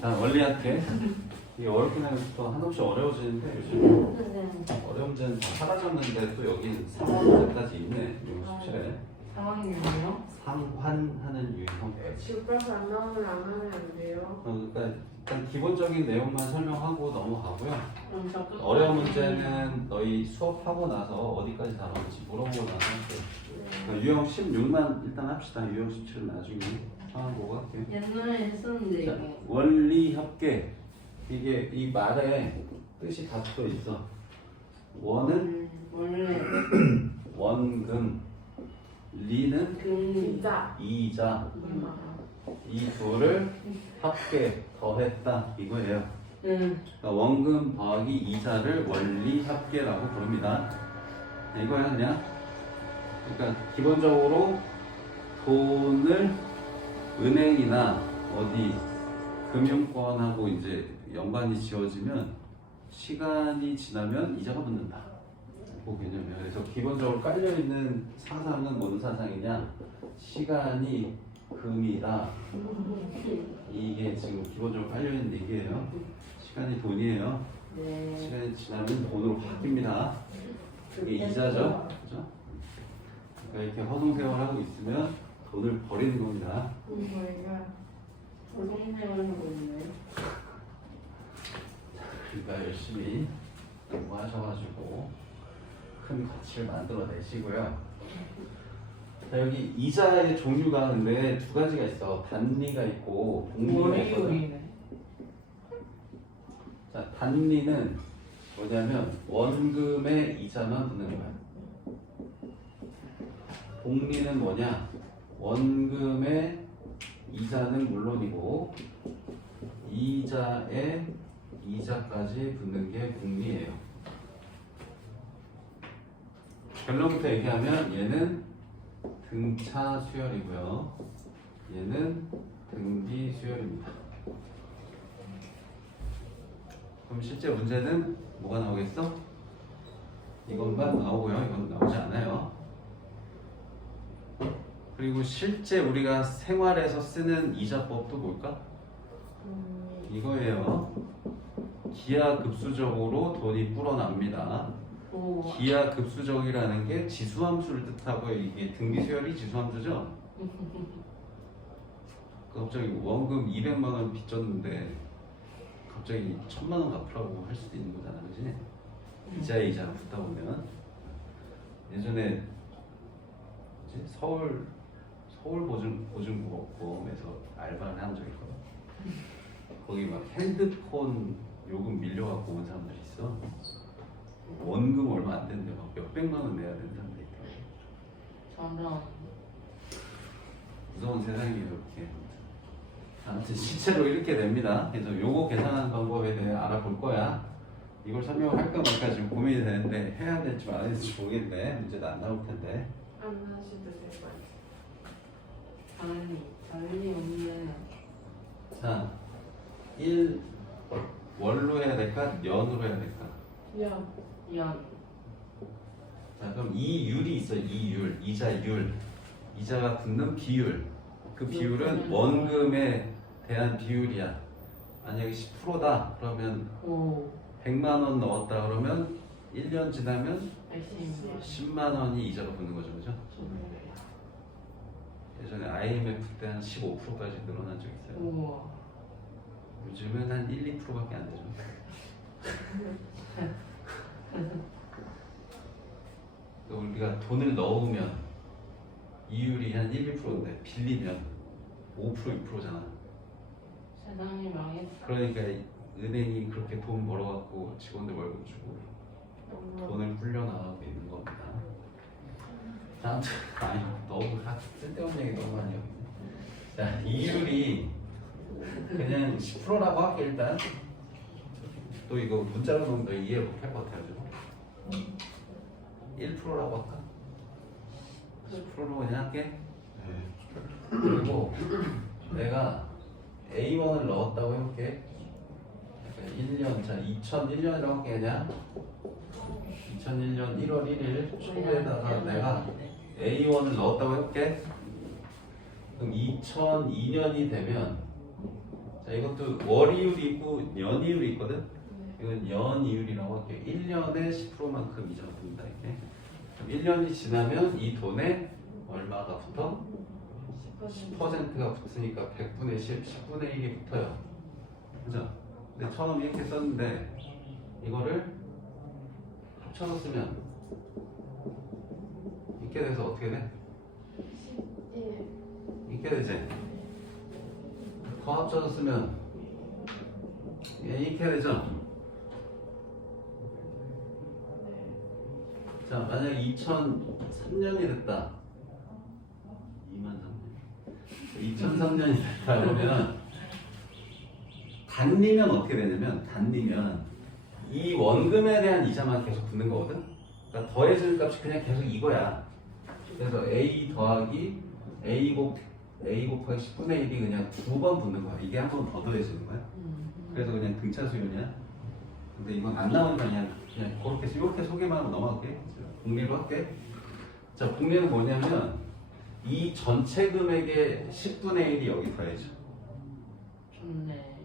자, 원리 할게. 이게 어렵긴 하면서 한없이 어려워지는데 요즘 네. 어려운 문제는 다 사라졌는데 또 여기 상환까지 있네. 이거 숙제에. 상황이 뭐예요? 상환하는 유형까지. 집에서 안 나오면 안 하면 안 돼요. 그러니까 일단 기본적인 내용만 설명하고 넘어가고요. 그럼 저 끝까지. 어려운 문제는 너희 수업하고 나서 어디까지 나왔는지 물어보고 나서 할게요. 그러니까 유형 16만 일단 합시다. 유형 17은 나중에 상황 보고 할게요. 옛날에 했었는데 자, 이거. 원리 협계. 이게 이 말에 뜻이 다 붙어 있어. 원은 원래 원금, 리는 금리 진짜. 이자. 음. 이 둘을 합계 더했다 이거예요. 응. 그러니까 원금 더하기 이자를 원리 합계라고 부릅니다. 이거야 그냥. 그러니까 기본적으로 돈을 은행이나 어디 금융권하고 이제 연관이 지어지면 시간이 지나면 이자가 붙는다. 그 개념이에요. 그래서 기본적으로 깔려 있는 사상은 뭔 사상이냐? 시간이 금이다. 이게 지금 기본적으로 깔려 있는 얘기예요. 시간이 돈이에요. 네. 시간이 지나면 돈으로 바뀝니다. 이게 이자죠, 그죠? 그러니까 이렇게 허송세월하고 있으면 돈을 버리는 겁니다. 뭐예요? 고생생활 하고 있네. 그러니까 열심히 공부하셔가지고 큰 가치를 만들어내시고요. 자, 여기 이자의 종류가 근데 두 가지가 있어. 단리가 있고 복리가 있거든. 월요일이네. 자, 단리는 뭐냐면 원금의 이자만 붙는 거야. 복리는 뭐냐? 원금의 이자는 물론이고 이자에 이자까지 붙는 게 복리예요. 결론부터 얘기하면 얘는 등차 수열이고요. 얘는 등비 수열입니다. 그럼 실제 문제는 뭐가 나오겠어? 이것만 나오고요. 이건 나오지 않아요. 그리고 실제 우리가 생활에서 쓰는 이자법도 뭘까? 이거예요. 기하급수적으로 돈이 불어납니다. 오. 기하급수적이라는 게 지수함수를 뜻하고요. 이게 등비수열이 지수함수죠? 갑자기 원금 200만 원 빚졌는데 갑자기 1000만 원 갚으라고 할 수도 있는 거잖아, 그지? 이자에 이자가 붙다 보면 예전에 뭐지? 서울보증보험에서 알바를 한 적이 있거든. 거기 막 핸드폰 요금 밀려갖고 온 사람들이 있어. 원금 얼마 안 되는데 막 몇백만 원 내야 되는 사람들이 있더라고. 저런. 무서운 세상이에요, 이렇게. 아무튼 실제로 이렇게 됩니다. 그래서 요거 계산하는 방법에 대해 알아볼 거야. 이걸 설명을 할까 말까 지금 고민이 되는데 해야 될지 말아야 될지 모르겠네. 문제도 안 나올 텐데. 안 하셔도 될 것 같아요. 달리 없네. 자, 1 월로 해야 될까? 연으로 해야 될까? 야, 연. 자, 그럼 이율이 있어. 이율, 이자율. 이자가 붙는 비율. 그 비율은 원금에 대한 비율이야. 만약에 10%다 그러면 오. 100만 원 넣었다 그러면 1년 지나면 열심히. 10만 원이 이자가 붙는 거죠, 그죠? 예전에 IMF 때 한 15%까지 늘어난 적 있어요. 우와. 요즘은 한 1, 2%밖에 안 되죠. 우리가 돈을 넣으면 이율이 한 1, 2%인데 빌리면 5%, 6%잖아. 세상이 망했다. 그러니까 은행이 그렇게 돈 벌어갖고 직원들 월급 주고 돈을 불려나가고 있는 겁니다. 자, 아무튼 아니 너무 쓸데없는 얘기 너무 많이 하고 있네. 자, 이율이 그냥 10%라고 할게 일단. 또 이거 문자로 넣으면 너 이해 못할 것 같아가지고 1%라고 할까? 10%로 그냥 할게. 그리고 내가 A1을 넣었다고 해볼게. 1년, 자 2001년이라고 할게 그냥. 2001년 1월 1일 초에다가 내가 A1을 넣었다고 해볼게. 그럼 2002년이 되면 자, 이것도 월이율이 있고 연이율이 있거든. 네. 이건 연이율이라고 할게요. 1년에 10%만큼 이자가 듭니다. 이렇게. 그럼 1년이 지나면 이 돈에 얼마가 붙어? 10%가 붙으니까 100분의 10, 10분의 1이 붙어요. 그죠? 근데 처음 이렇게 썼는데 이거를 합쳐서 쓰면 이렇게 돼서 어떻게 돼? 11. 이렇게 되지? 더 합쳐서 쓰면 이렇게 되죠? 자, 만약에 2003년이 됐다. 2003년이 됐다 그러면 단리면 어떻게 되냐면 단리면 이 원금에 대한 이자만 계속 붙는 거거든. 그러니까 더해주는 값이 그냥 계속 이거야. 그래서 A 더하기 A 곱하기 10분의 1이 그냥 2번 붙는 거야. 이게 한 번 더 더해지는 거야. 그래서 그냥 등차 수열이야. 근데 이건 안 나오니까 그냥 그렇게 이렇게 소개만 하고 넘어갈게. 공리로 할게. 자, 공리는 뭐냐면 이 전체 금액의 10분의 1이 여기 더해져. 좋네.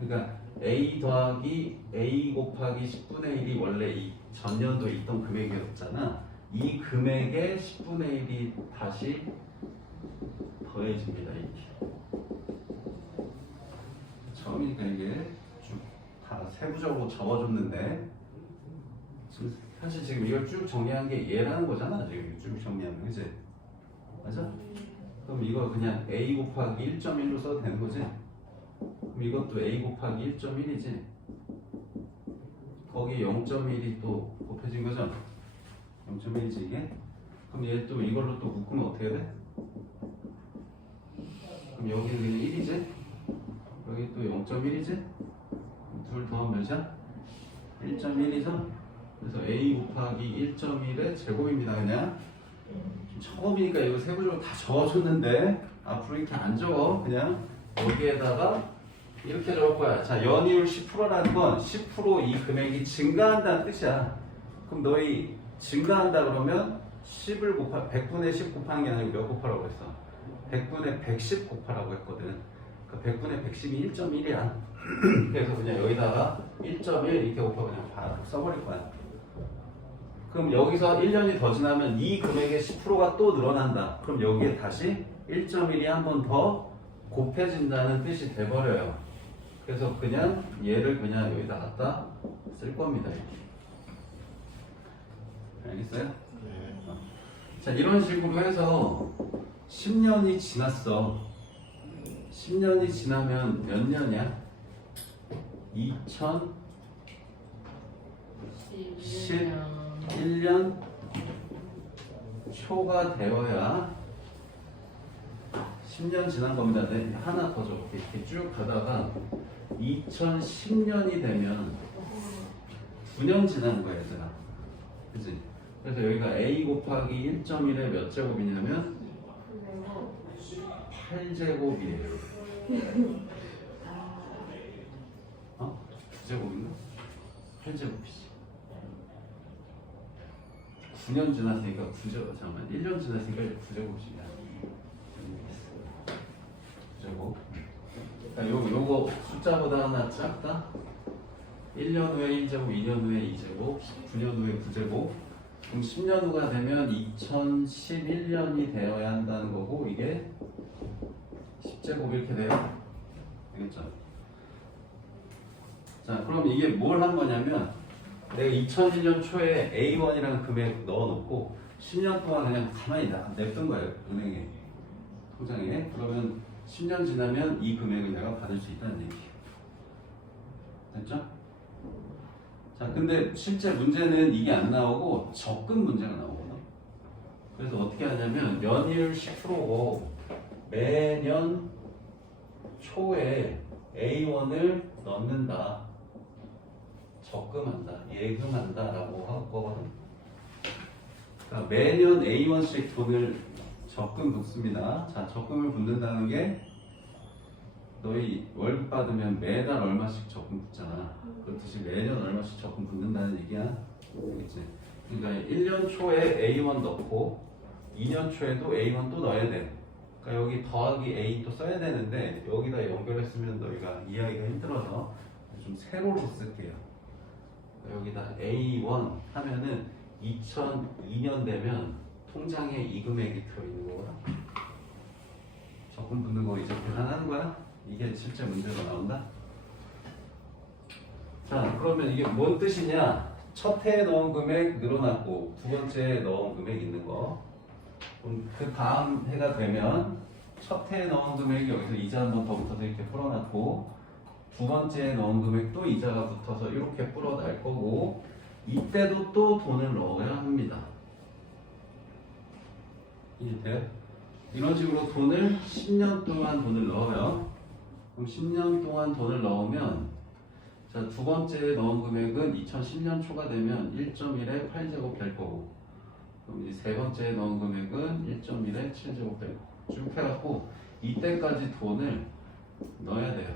그러니까 A 더하기 A 곱하기 10분의 1이 원래 이 전년도에 있던 금액이었잖아. 이 금액의 10분의 1이 다시 더해집니다. 이렇게. 처음이니까 이게 쭉 다 세부적으로 적어줬는데 사실 지금 이걸 쭉 정리한 게 얘라는 거잖아. 지금 쭉 정리하면 그치? 맞아? 그럼 이거 그냥 A 곱하기 1.1로 써도 되는 거지? 그럼 이것도 A 곱하기 1.1이지? 거기 0.1이 또 곱해진 거죠? 0.1이지 이게? 그럼 얘 또 이걸로 또 묶으면 어떻게 돼? 그럼 여기는 그냥 1이지? 여기 또 0.1이지? 둘 더하면 몇이야? 1.1이죠? 그래서 A 곱하기 1.1의 제곱입니다 그냥. 처음이니까 이거 세부적으로 다 적어줬는데 앞으로 이렇게 안 적어. 그냥 여기에다가 이렇게 적을 거야. 자, 연이율 10%라는 건 10% 이 금액이 증가한다는 뜻이야. 그럼 너희 증가한다 그러면 10을 100분의 10 곱하는 게 아니고 몇 곱하라고 했어? 100분의 110 곱하라고 했거든. 그 100분의 110이 1.1이야. 그래서 그냥 여기다가 1.1 이렇게 곱하고 그냥 바로 써버릴 거야. 그럼 여기서 1년이 더 지나면 이 금액의 10%가 또 늘어난다. 그럼 여기에 다시 1.1이 한 번 더 곱해진다는 뜻이 돼버려요. 그래서 그냥 얘를 그냥 여기다 갖다 쓸 겁니다. 이렇게. 알겠어요? 네. 자, 이런 식으로 해서 10년이 지났어. 10년이 지나면 몇 년이야? 2011년 초가 되어야 10년 지난 겁니다. 네, 하나 더 적을게. 이렇게 쭉 가다가 2010년이 되면 9년 지난 거야, 얘들아. 그치? 그래서 여기가 A 곱하기 1.1의 몇 제곱이냐면 8제곱이에요. 어? 9제곱인가? 8제곱이지. 9년 지났으니까 9제곱, 잠깐만. 1년 지났으니까 9제곱이야. 9제곱. 그러니까 요거 숫자보다 하나 작다? 1년 후에 1제곱, 2년 후에 2제곱, 9년 후에 9제곱. 그럼 10년 후가 되면 2011년이 되어야 한다는 거고, 이게 10제곱 이렇게 돼요. 알겠죠? 자, 그럼 이게 뭘 한 거냐면 내가 2001년 초에 A1이라는 금액 넣어놓고 10년 동안 그냥 가만히 냅둔 거예요. 은행에, 통장에. 그러면 10년 지나면 이 금액을 내가 받을 수 있다는 얘기예요. 됐죠? 자, 근데 실제 문제는 이게 안 나오고 적금 문제가 나오거든. 그래서 어떻게 하냐면 연이율 10%고 매년 초에 A1을 넣는다. 적금한다. 예금한다. 라고 할 거거든. 그러니까 매년 A1씩 돈을 적금 붓습니다. 자, 적금을 붓는다는 게 너희 월급 받으면 매달 얼마씩 적금 붓잖아. 그렇듯이 매년 얼마씩 적금 붓는다는 얘기야. 알겠지? 그러니까 1년 초에 A1 넣고 2년 초에도 A1 또 넣어야 돼. 그러니까 여기 더하기 A 또 써야 되는데 여기다 연결했으면 너희가 이해하기가 힘들어서 좀 세로로 쓸게요. 여기다 A1 하면은 2002년 되면 통장에 이 금액이 들어있는 거야. 적금 붙는 거 이제 계산하는 거야? 이게 실제 문제로 나온다? 자, 그러면 이게 뭔 뜻이냐? 첫 해에 넣은 금액 늘어났고 두 번째에 넣은 금액 있는 거. 그럼 그 다음 해가 되면 첫 해에 넣은 금액이 여기서 이자 한 번 더 붙어서 이렇게 풀어놨고 두 번째에 넣은 금액도 이자가 붙어서 이렇게 풀어날 거고 이때도 또 돈을 넣어야 합니다. 이해돼요? 이런 식으로 돈을 10년 동안 돈을 넣어요. 그럼 10년 동안 돈을 넣으면 자, 두 번째에 넣은 금액은 2010년 초가 되면 1.1에 8제곱 될 거고 그럼 이제 세 번째에 넣은 금액은 1.1에 7제곱 될 거고 쭉 해갖고 이때까지 돈을 넣어야 돼요.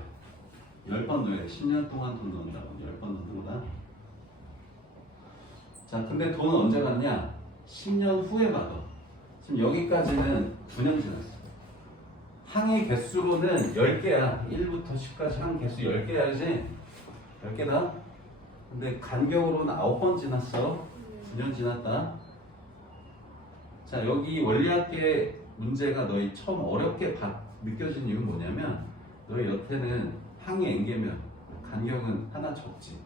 10번 넣어야 돼. 10년 동안 돈 넣는다고 10번 넣는 거다. 자, 근데 돈은 언제 받냐? 10년 후에 받아. 지금 여기까지는 9년 지났어. 항의 개수로는 10개야. 1부터 10까지 항 개수 10개야지. 10개다. 근데 간격으로는 9번 지났어. 9년 지났다. 자, 여기 원리학계 문제가 너희 처음 어렵게 느껴진 이유는 뭐냐면 너희 여태는 항이 n개면 간격은 하나 적지.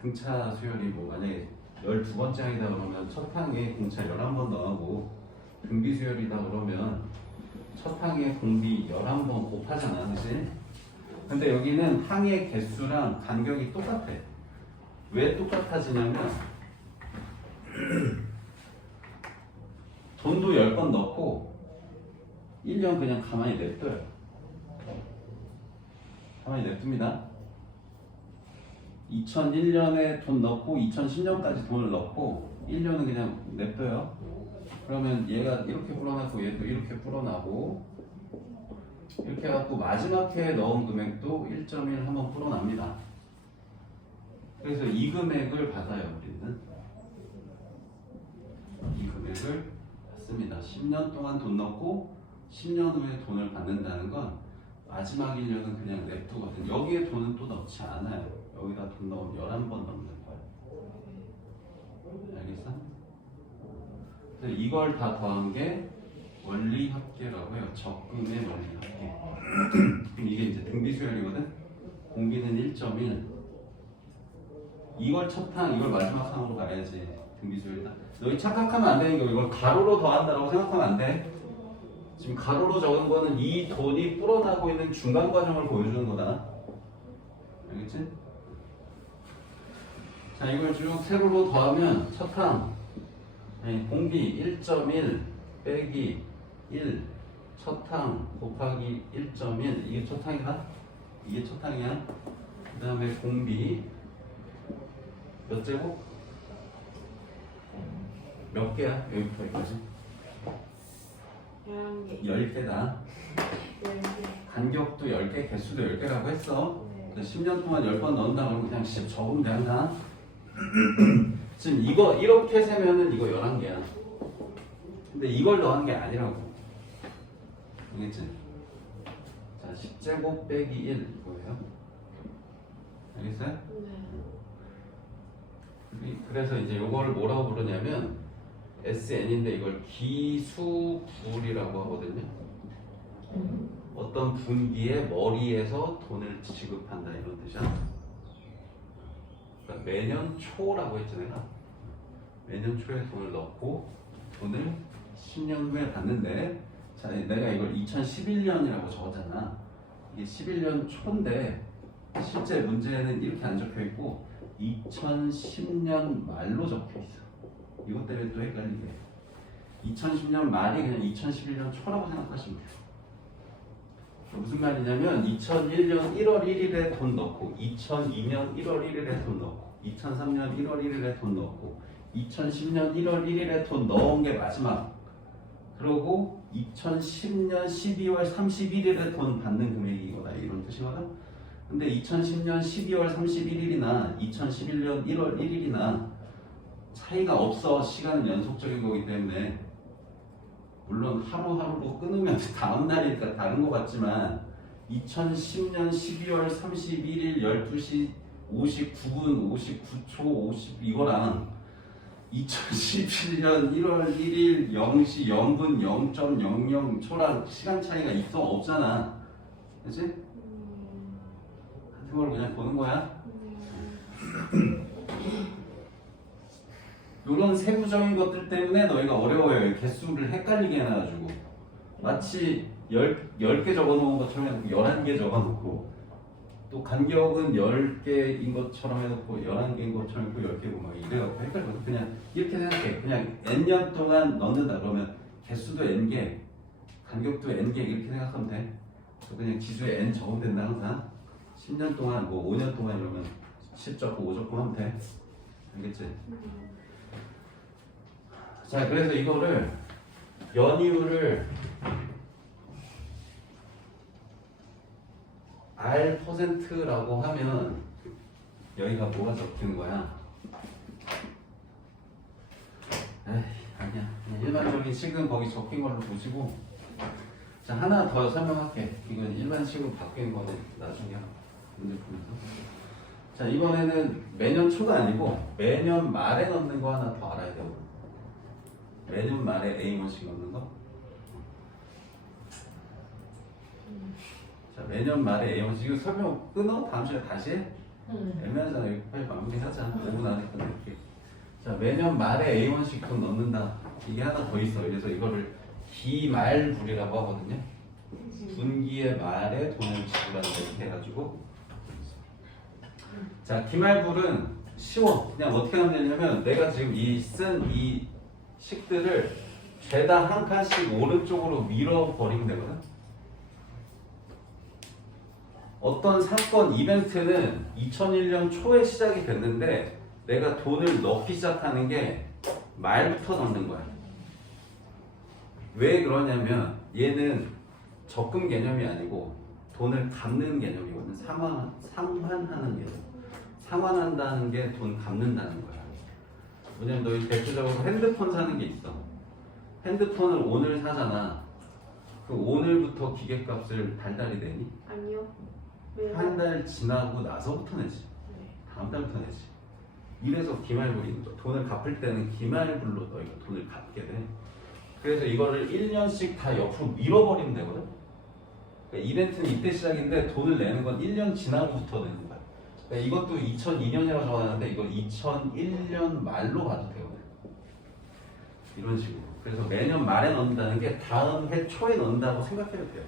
등차 수열이 뭐 만약에 12번째 항이다 그러면 첫 항에 공차 11번 더하고 등비 수열이다 그러면 첫 항에 공비 11번 곱하잖아, 그치? 근데 여기는 항의 개수랑 간격이 똑같아. 왜 똑같아지냐면 돈도 10번 넣고 1년 그냥 가만히 냅둬요. 가만히 냅둡니다. 2001년에 돈 넣고 2010년까지 돈을 넣고 1년은 그냥 냅둬요. 그러면 얘가 이렇게 불어나고 얘도 이렇게 불어나고 이렇게 해갖고 마지막 해에 넣은 금액도 1.1 한번 불어납니다. 그래서 이 금액을 받아요. 우리는 이 금액을 받습니다. 10년 동안 돈 넣고 10년 후에 돈을 받는다는 건 마지막 1년은 그냥 냅두거든. 여기에 돈은 또 넣지 않아요. 여기다 돈 넣으면 11번 넣는 거예요. 알겠어? 그래서 이걸 다 더한 게 원리합계라고 해요. 적금의 원리합계. 그럼 이게 이제 등비수열이거든. 공비는 1.1. 이걸 첫 항, 이걸 마지막 항으로 가야지. 등비수열이다. 너희 착각하면 안 되는 거 이걸 가로로 더한다라고 생각하면 안 돼. 지금 가로로 적은 거는 이 돈이 불어나고 있는 중간 과정을 보여주는 거다. 알겠지? 자, 이걸 쭉 세로로 더하면 첫 항 공비 1.1 빼기 1 첫 항 곱하기 1.1 이게 첫 항이다? 이게 첫 항이야. 그 다음에 공비 몇 제곱? 몇 개야? 여기부터 여기까지? 11개. 10개다. 10개. 간격도 10개, 개수도 10개라고 했어. 10년 동안 10번 넣는다 그러면 그냥 10 적으면 돼, 항상. 지금 이거 이렇게 세면은 이거 11개야. 근데 이걸 더한 게 아니라고. 알겠지? 자, 10제곱 빼기 1 이거예요. 알겠어요? 네. 그래서 이제 이걸 뭐라고 부르냐면 SN인데 이걸 기수불이라고 하거든요. 어떤 분기의 머리에서 돈을 지급한다 이런 뜻이야. 그러니까 매년 초라고 했죠 내가. 매년 초에 돈을 넣고 돈을 10년 후에 받는데 자 내가 이걸 2011년이라고 적었잖아. 이게 11년 초인데 실제 문제는 이렇게 안 적혀 있고 2010년 말로 적혀 있어. 이것 때문에 또 헷갈리게. 2010년 말이 그냥 2011년 초라고 생각하시면 돼요. 무슨 말이냐면 2001년 1월 1일에 돈 넣고 2002년 1월 1일에 돈 넣고 2003년 1월 1일에 돈 넣고 2010년 1월 1일에 돈 넣은 게 마지막. 그러고 2010년 12월 31일에 돈 받는 금액이 이거다 이런 뜻이거든. 근데 2010년 12월 31일이나 2011년 1월 1일이나 차이가 없어. 시간은 연속적인 거기 때문에 물론 하루하루로 끊으면 다음 날이 다른 것 같지만 2010년 12월 31일 12시 59분 59초 50 이거랑 2017년 1월 1일 0시 0분 0.00초랑 시간 차이가 있어 없잖아. 그치? 같은 걸 그냥 보는 거야. 이런 세부적인 것들 때문에 너희가 어려워요. 개수를 헷갈리게 해놔가지고 마치 10개 적어놓은 것처럼 해놓고 11개 적어놓고 또 간격은 10개인 것처럼 해놓고 11개인 것처럼 해놓고 10개고 막 이래갖고 헷갈리거든. 그냥 이렇게 생각해. 그냥 n년 동안 넣는다 그러면 개수도 n개 간격도 n개 이렇게 생각하면 돼. 그냥 지수에 n 적으면 된다 항상. 10년 동안 뭐 5년 동안 이러면 10 적고 5 적고 하면 돼. 알겠지? 자, 그래서 이거를 연이유를 R%라고 하면 여기가 뭐가 적히는 거야? 에이, 아니야. 그냥 일반적인 식은 거기 적힌 걸로 보시고. 자, 하나 더 설명할게. 이건 일반식으로 바뀐 거는 나중에 문제 풀면서. 자, 이번에는 매년 초가 아니고 매년 말에 넣는 거 하나 더 알아야 돼요. 매년 말에 A원씩 넣는 거. 자, 매년 말에 A원씩. 이거 설명 끊어? 다음 시간에 다시 해? 애매하잖아. 여기 빨리 마무리하자. 5분 안에 끝낼게. 자, 매년 말에 A원씩 돈 넣는다. 이게 하나 더 있어. 그래서 이거를 기말불이라고 하거든요. 분기의 말에 돈을 지불한다 이렇게 해가지고. 자, 기말불은 쉬워. 그냥 어떻게 하면 되냐면 내가 지금 쓴 이 식들을 죄다 한 칸씩 오른쪽으로 밀어버리면 되거든. 어떤 사건 이벤트는 2001년 초에 시작이 됐는데 내가 돈을 넣기 시작하는 게 말부터 넣는 거야. 왜 그러냐면 얘는 적금 개념이 아니고 돈을 갚는 개념이거든. 상환하는 개념. 상환한다는 게 돈 갚는다는 거야. 왜냐면 너희 대표적으로 핸드폰 사는 게 있어. 핸드폰을 오늘 사잖아. 그 오늘부터 기계값을 달달이 내니? 아니요. 왜요? 한 달 지나고 나서부터 내지. 네. 다음 달부터 내지. 이래서 기말불이 돈을 갚을 때는 기말불로 너희가 돈을 갚게 돼. 그래서 이거를 1년씩 다 옆으로 밀어버리면 되거든. 그러니까 이벤트는 이때 시작인데 돈을 내는 건 1년 지나고부터 내는 거야. 그러니까 이것도 2002년이라고 적어놨는데 이거 2001년 말로 봐도 되거든. 이런 식으로. 그래서 매년 말에 넣는다는 게 다음 해 초에 넣는다고 생각해도 돼요.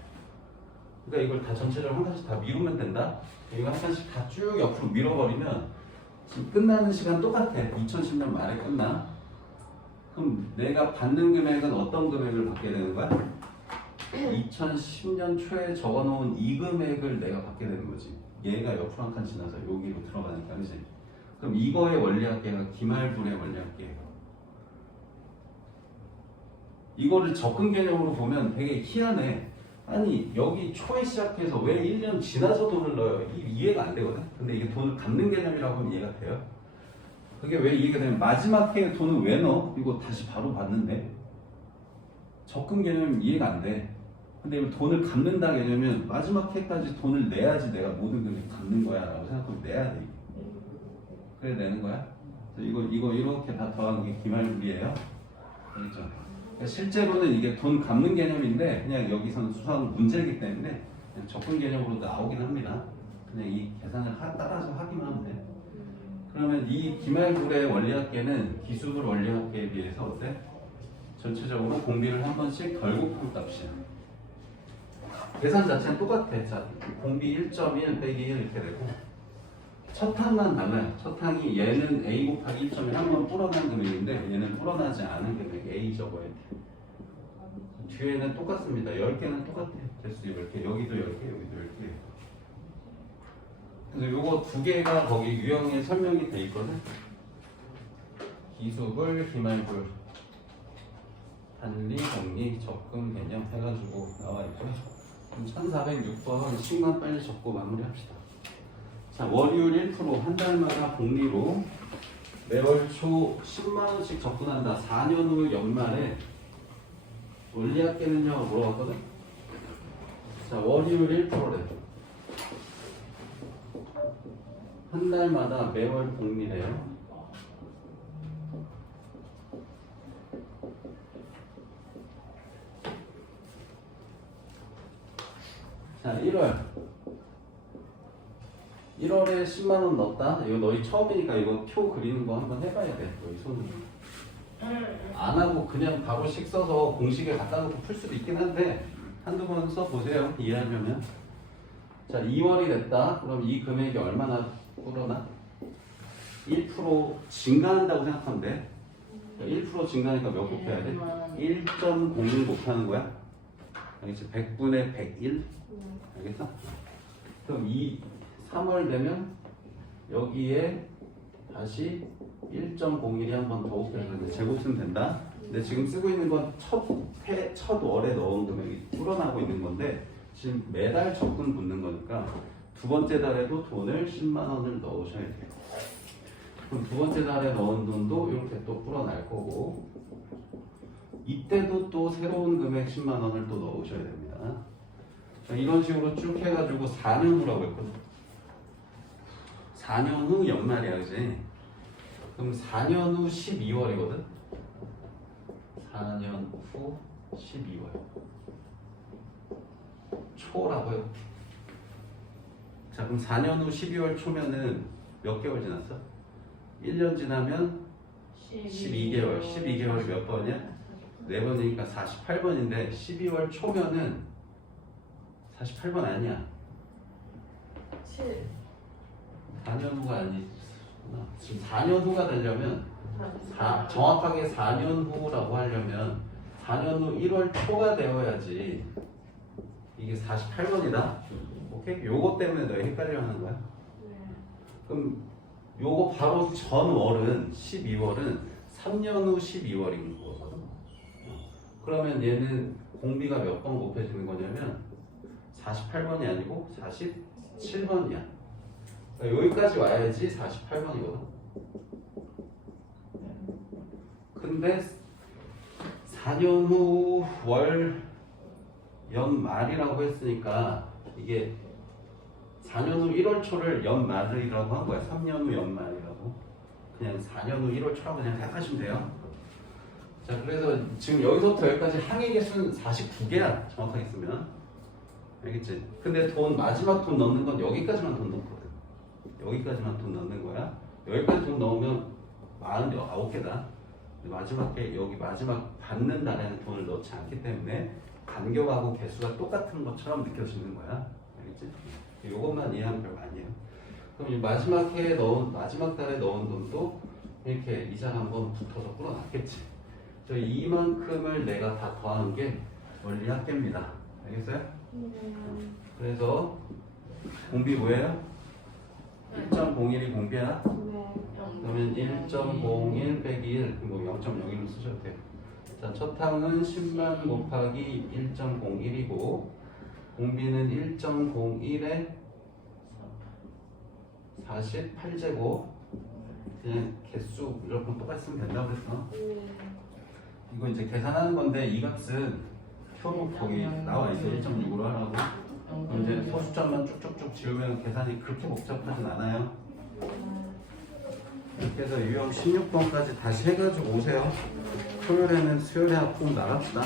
그러니까 이걸 다 전체적으로 한 칸씩 다 미루면 된다. 이거 한 칸씩 다 쭉 옆으로 밀어버리면 지금 끝나는 시간 똑같아. 2010년 말에 끝나. 그럼 내가 받는 금액은 어떤 금액을 받게 되는 거야? 2010년 초에 적어놓은 이 금액을 내가 받게 되는 거지. 얘가 옆으로 한 칸 지나서 여기로 들어가니까, 그지? 그럼 이거의 원리학계가 기말불의 원리학계예요. 이거를 접근 개념으로 보면 되게 희한해. 아니 여기 초에 시작해서 왜 1년 지나서 돈을 넣어요? 이해가 안 되거든. 근데 이게 돈을 갚는 개념이라고 하면 이해가 돼요. 그게 왜 이해가 되면 마지막 해에 돈을 왜 넣어? 이거 다시 바로 받는데 접근 개념은 이해가 안 돼. 근데 이걸 돈을 갚는다 개념은 마지막 해까지 돈을 내야지 내가 모든 금액 갚는 거야 라고 생각하면 내야 돼. 그래 내는 거야. 이거 이렇게 다 더하는 게 기말불이에요. 알겠죠? 실제로는 이게 돈 갚는 개념인데 그냥 여기서는 수상 문제이기 때문에 그냥 접근 개념으로 나오긴 합니다. 그냥 이 계산을 따라서 하기만 하면 돼. 그러면 이 기말불의 원리학계는 기수불 원리학계에 비해서 어때? 전체적으로 공비를 한 번씩 덜 곱한 값이야. 계산 자체는 똑같아. 자, 공비 1.1 빼기 1 이렇게 되고 첫 항만 달라요. 첫 항이 얘는 A 곱하기 1.1 한 번 불어난 금액인데 얘는 불어나지 않은 금액 A 적어야 돼. 뒤에는 똑같습니다. 10개는 똑같아. 개수 10개. 여기도 10개, 여기도 10개. 그래서 요거 두 개가 거기 유형에 설명이 돼 있거든. 기수불, 기말불, 단리, 공리, 적금 개념 해가지고 나와 있고요. 1406번 식만 빨리 적고 마무리합시다. 자, 월요일 1% 한 달마다 복리로 매월 초 10만원씩 적분한다. 4년 후 연말에 원리학계는요 물어봤거든. 자 월요일 1%래. 한 달마다 매월 복리래요. 자 1월에 10만 원 넣었다. 이거 너희 처음이니까 이거 표 그리는 거 한번 해봐야 돼. 너희 손으로. 안 하고 그냥 바로 식 써서 공식에 갖다 놓고 풀 수도 있긴 한데 한두 번 써보세요. 이해하려면. 자 2월이 됐다. 그럼 이 금액이 얼마나 불어나? 1% 증가한다고 생각하면 돼. 1% 증가하니까 몇 곱해야 돼? 1.01 곱하는 거야. 알겠지? 100분의 101. 알겠어? 그럼 3월 되면 여기에 다시 1.01이 한 번 더 곱해서 제곱 쓰면 된다. 근데 지금 쓰고 있는 건 첫 월에 넣은 금액이 불어나고 있는 건데 지금 매달 적금 붙는 거니까 두 번째 달에도 돈을 10만 원을 넣으셔야 돼요. 그럼 두 번째 달에 넣은 돈도 이렇게 또 불어날 거고 이때도 또 새로운 금액 10만 원을 또 넣으셔야 됩니다. 자, 이런 식으로 쭉 해가지고 4년 후라고 했거든. 4년 후 연말이야, 그지? 그럼 4년 후 12월이거든? 4년 후 12월. 초라고요. 자, 그럼 4년 후 12월 초면은 몇 개월 지났어? 1년 지나면 12개월. 12개월이 몇 번이야? 4번이니까 48번인데 12월 초면은 48번 아니야. 7. 4년 후가 아니구나. 지금 4년 후가 되려면 정확하게 4년 후라고 하려면 4년 후 1월 초가 되어야지 이게 48번이다. 오케이? 요거 때문에 너희 헷갈려 하는 거야. 그럼 요거 바로 전 월은 12월은 3년 후 12월인 거거든. 그러면 얘는 공비가 몇 번 곱해지는 거냐면 48번이 아니고 47번이야. 그러니까 여기까지 와야지 48번이거든. 근데 4년 후 월 연말이라고 했으니까 이게 4년 후 1월 초를 연말이라고 한 거야. 3년 후 연말이라고. 그냥 4년 후 1월 초라고 그냥 생각하시면 돼요. 자, 그래서 지금 여기서부터 여기까지 항해 개수는 49개야. 정확하게 쓰면. 알겠지? 근데 마지막 돈 넣는 건 여기까지만 돈 넣거든. 여기까지만 돈 넣는 거야. 여기까지 돈 넣으면 49개다. 마지막에 여기 마지막 받는 달에는 돈을 넣지 않기 때문에 간격하고 개수가 똑같은 것처럼 느껴지는 거야. 알겠지? 이것만 이해하면 별거 아니에요. 그럼 이 마지막 달에 넣은 돈도 이렇게 이자 한번 붙어서 불어났겠지. 저 이만큼을 내가 다 더하는 게 원리학계입니다. 알겠어요? 그래서 공비 뭐예요? 1.01이 공비야? 그러면 1.01 빼기 1, 뭐 0.01로 쓰셔도 돼요. 자, 첫 항은 10만 곱하기 1.01이고 공비는 1.01에 48제곱. 그냥 개수 무조건 똑같이 쓰면 된다고 그랬어. 이거 이제 계산하는 건데 이 값은 표로 거기 나와 있어. 1.6으로 하라고. 그럼 이제 소수점만 쭉쭉쭉 지우면 계산이 그렇게 복잡하진 않아요. 이렇게 해서 유형 16번까지 다시 해가지고 오세요. 토요일에는 수요일에 꼭 나갑시다.